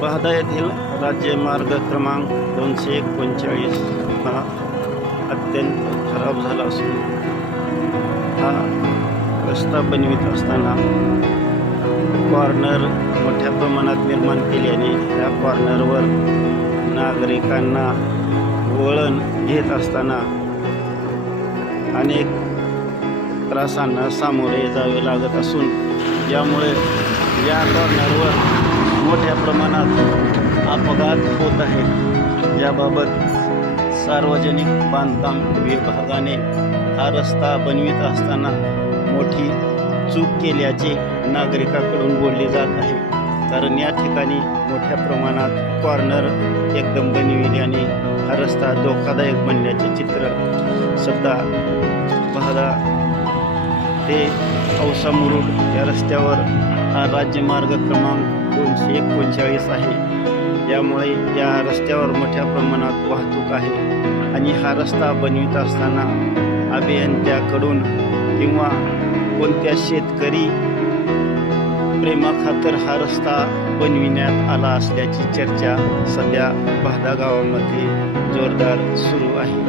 बहादा येथील राज्यमार्ग क्रमांक दोनशे एकोणचाळीस हा अत्यंत खराब झाला असून हा रस्ता बनवित असताना कॉर्नर मोठ्या प्रमाणात निर्माण केल्याने या कॉर्नरवर नागरिकांना वळण घेत असताना अनेक त्रासांना सामोरे जावे लागत असून यामुळे या कॉर्नरवर मोठ्या प्रमाणात अपघात होत आहेत. याबाबत सार्वजनिक बांधकाम विभागाने हा रस्ता बनवित असताना मोठी चूक केल्याचे नागरिकाकडून बोलले जात आहे. कारण या ठिकाणी मोठ्या प्रमाणात कॉर्नर एकदम बनविल्याने हा रस्ता धोकादायक बनल्याचे चित्र सध्या पाहता ते औसा मुरुड या रस्त्यावर हा राज्यमार्ग क्रमांक दोनशे एकोणचाळीस आहे. यामुळे या रस्त्यावर मोठ्या प्रमाणात वाहतूक आहे आणि हा रस्ता बनवित असताना अभियंत्याकडून किंवा कोणत्या शेतकरी प्रेमाखातर हा रस्ता बनविण्यात आला असल्याची चर्चा सध्या भादा गावामध्ये जोरदार सुरू आहे.